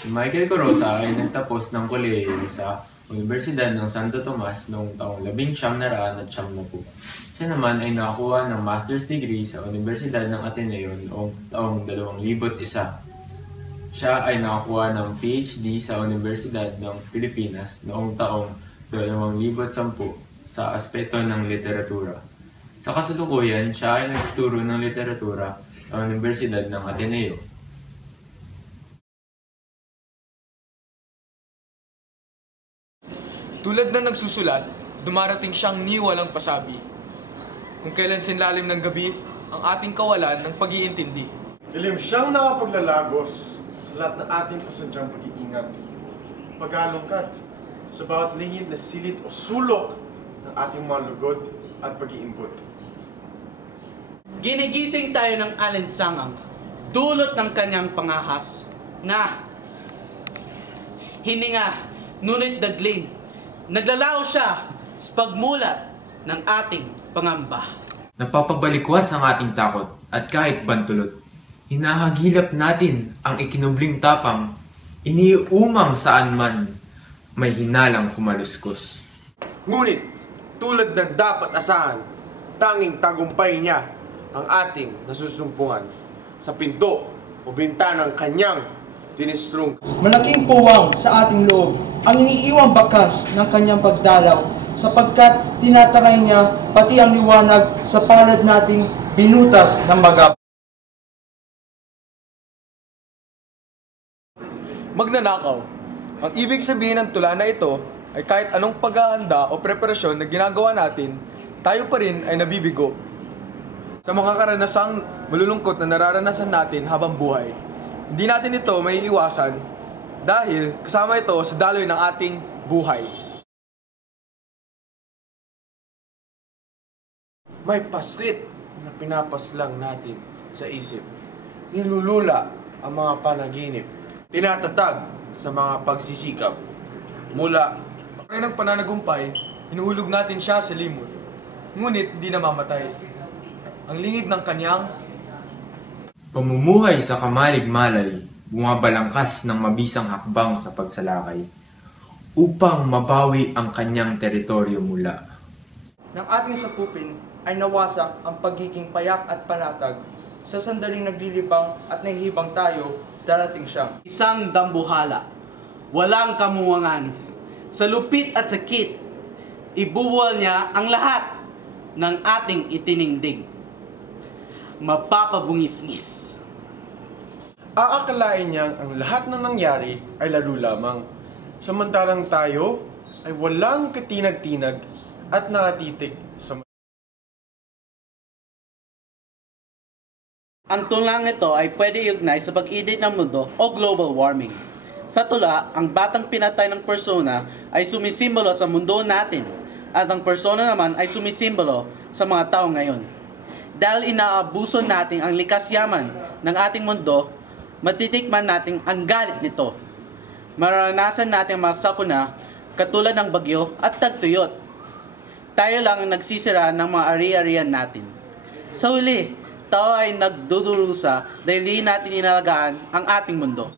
Si Michael Corosa ay nagtapos ng kolehiyo sa Universidad ng Santo Tomas noong taong 1990. Siya naman ay nakakuha ng master's degree sa Universidad ng Ateneo noong taong 2001. Siya ay nakakuha ng PhD sa Universidad ng Pilipinas noong taong 2010 sa aspeto ng literatura. Sa kasalukuyan, siya ay nagtuturo ng literatura sa Universidad ng Ateneo. Tulad na nagsusulat, dumarating siyang ni walang pasabi. Kung kailan sinlalim ng gabi, ang ating kawalan ng pag-iintindi. Dilim siyang nakapaglalagos sa lahat ng ating pasadyang pag-iingat. Pag-alungkat sa bawat lingid na silid o sulok ng ating mga lugod at pag-iimbot. Ginigising tayo ng alinsangang, dulot ng kanyang pangahas, na hininga, ngunit dagling. Naglalao siya sa pagmulat ng ating pangamba. Napapabalikwas ang ating takot at kahit bantulot. Hinahagilap natin ang ikinubling tapang, iniumang saan man, may hinalang kumaluskos. Ngunit, tulad ng dapat asahan, tanging tagumpay niya ang ating nasusumpungan sa pinto o bintanang kanyang dinistrung. Malaking puwang sa ating loob ang iniiwang bakas ng kanyang pagdalaw sapagkat tinataray niya pati ang liwanag sa palad nating binutas ng magap. Magnanakaw. Ang ibig sabihin ng tula na ito ay kahit anong paghahanda o preparasyon na ginagawa natin, tayo pa rin ay nabibigo sa mga karanasang malulungkot na nararanasan natin habang buhay. Hindi natin ito may iwasan dahil kasama ito sa daloy ng ating buhay. May paslit na pinapaslang natin sa isip. Nilulula ang mga panaginip. Tinatatag sa mga pagsisikap. Mula Pagkain ng pananagumpay, hinuhulog natin siya sa limot. Ngunit hindi namamatay. Ang lingid ng kanyang Pamumuhay sa kamalig-malay, bumabalangkas ng mabisang hakbang sa pagsalakay, upang mabawi ang kanyang teritoryo mula. Ng ating sakupin ay nawasak ang pagiging payak at panatag. Sa sandaling naglilibang at nahihibang tayo, darating siyang Isang dambuhala, walang kamuwangan. Sa lupit at sakit, ibubuwal niya ang lahat ng ating itiningdig. Mapapabungis-ngis. Aakalain niyang ang lahat ng nangyari ay laro lamang. Samantalang tayo ay walang katinag-tinag at nakatitig sa Ang tulang ito ay pwede iugnay sa pag-init ng mundo o global warming. Sa tula, ang batang pinatay ng persona ay sumisimbolo sa mundo natin at ang persona naman ay sumisimbolo sa mga tao ngayon. Dahil inaabuso natin ang likas yaman ng ating mundo, matitikman natin ang galit nito. Mararanasan natin ang mga sakuna katulad ng bagyo at tagtuyot. Tayo lang ang nagsisira ng mga ari-arian natin. Sa huli, tayo ay nagdudurusa dahil hindi natin inalagaan ang ating mundo.